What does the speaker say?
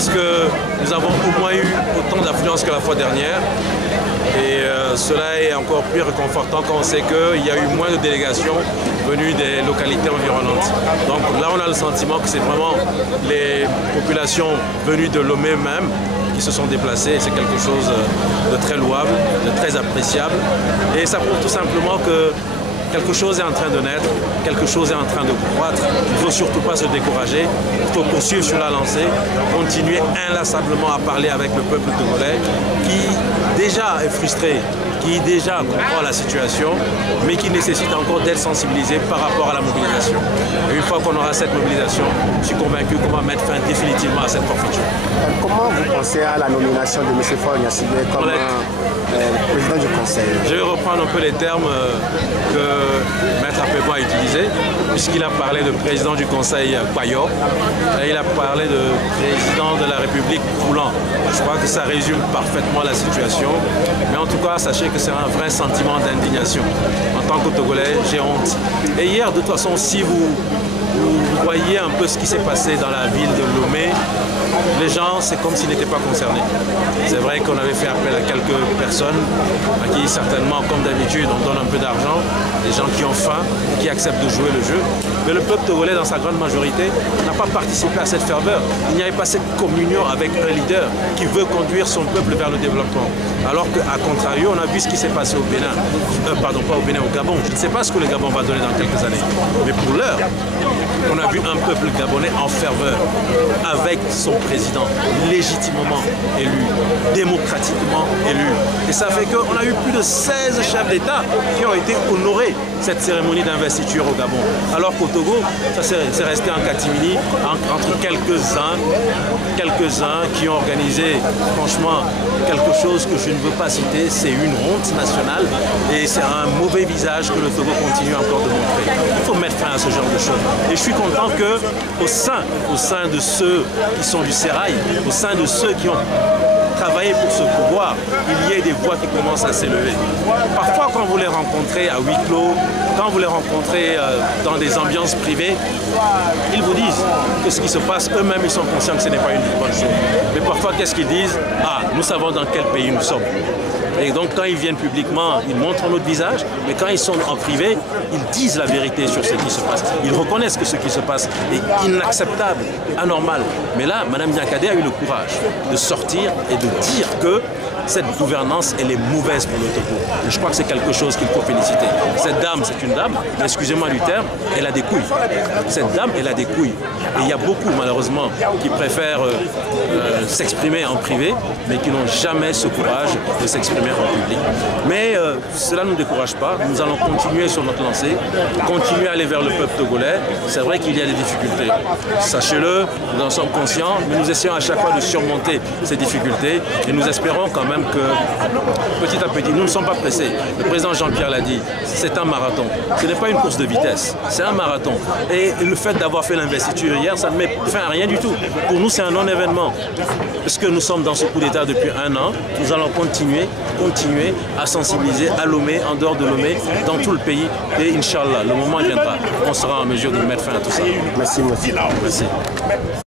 parce que nous avons au moins eu autant d'affluence que la fois dernière. Et cela est encore plus réconfortant quand on sait qu'il y a eu moins de délégations venues des localités environnantes. Donc là, on a le sentiment que c'est vraiment les populations venues de Lomé même qui se sont déplacées. C'est quelque chose de très louable, de très appréciable. Et ça prouve tout simplement que quelque chose est en train de naître, quelque chose est en train de croître. Il ne faut surtout pas se décourager, il faut poursuivre sur la lancée, continuer inlassablement à parler avec le peuple togolais qui déjà est frustré, qui déjà comprend la situation, mais qui nécessite encore d'être sensibilisé par rapport à la mobilisation. Et une fois qu'on aura cette mobilisation, je suis convaincu qu'on va mettre fin définitivement à cette forfaiture. Comment vous pensez à la nomination de M. Faure Gnassingbé comme président du Conseil? Je vais reprendre un peu les termes que Maître Apego a utilisés, puisqu'il a parlé de président du Conseil Payo, et il a parlé de président de la République roulant. Je crois que ça résume parfaitement la situation, mais en tout cas, sachez que c'est un vrai sentiment d'indignation. En tant que Togolais, j'ai honte. Et hier, de toute façon, si vous voyez un peu ce qui s'est passé dans la ville de Lomé, les gens, c'est comme s'ils n'étaient pas concernés. C'est vrai qu'on avait fait appel à quelques personnes à qui certainement, comme d'habitude, on donne un peu d'argent, des gens qui ont faim, qui acceptent de jouer le jeu. Mais le peuple togolais, dans sa grande majorité, n'a pas participé à cette ferveur. Il n'y avait pas cette communion avec un leader qui veut conduire son peuple vers le développement. Alors qu'à contrario, on a vu ce qui s'est passé au Bénin. Pardon, pas au Bénin, au Gabon. Je ne sais pas ce que le Gabon va donner dans quelques années. Mais pour l'heure, on a vu un peuple gabonais en ferveur, avec son président légitimement élu, démocratiquement élu. Et ça fait qu'on a eu plus de 16 chefs d'État qui ont été honorés cette cérémonie d'investiture au Gabon. Alors qu'au Togo, ça c'est resté en catimini entre quelques-uns qui ont organisé, franchement, quelque chose que je ne veux pas citer, c'est une honte nationale et c'est un mauvais visage que le Togo continue encore de montrer. Il faut mettre fin à ce genre de choses. Et je suis content qu'au sein de ceux qui sont du sérail, au sein de ceux qui ont travaillé pour ce pouvoir, il y ait des voix qui commencent à s'élever. Parfois, quand vous les rencontrez à huis clos, quand vous les rencontrez dans des ambiances privées, ils vous disent que ce qui se passe, eux-mêmes, ils sont conscients que ce n'est pas une bonne chose. Mais parfois, qu'est-ce qu'ils disent? Ah, nous savons dans quel pays nous sommes. Et donc, quand ils viennent publiquement, ils montrent notre visage, mais quand ils sont en privé, ils disent la vérité sur ce qui se passe. Ils reconnaissent que ce qui se passe est inacceptable, anormal. Mais là, Mme Diakadé a eu le courage de sortir et de dire que cette gouvernance, elle est mauvaise pour le Togo. Et je crois que c'est quelque chose qu'il faut féliciter. Cette dame, c'est une dame, excusez-moi du terme, elle a des couilles. Cette dame, elle a des couilles. Et il y a beaucoup, malheureusement, qui préfèrent s'exprimer en privé, mais qui n'ont jamais ce courage de s'exprimer en public. Mais cela ne nous décourage pas. Nous allons continuer sur notre lancée, continuer à aller vers le peuple togolais. C'est vrai qu'il y a des difficultés. Sachez-le, nous en sommes conscients, mais nous essayons à chaque fois de surmonter ces difficultés et nous espérons quand même que petit à petit, nous ne sommes pas pressés. Le président Jean-Pierre l'a dit, c'est un marathon. Ce n'est pas une course de vitesse, c'est un marathon. Et le fait d'avoir fait l'investiture hier, ça ne met fin à rien du tout. Pour nous, c'est un non-événement. Parce que nous sommes dans ce coup d'État depuis un an, nous allons continuer à sensibiliser à Lomé, en dehors de Lomé, dans tout le pays. Et Inch'Allah, le moment viendra, on sera en mesure de mettre fin à tout ça. Merci, monsieur. Merci.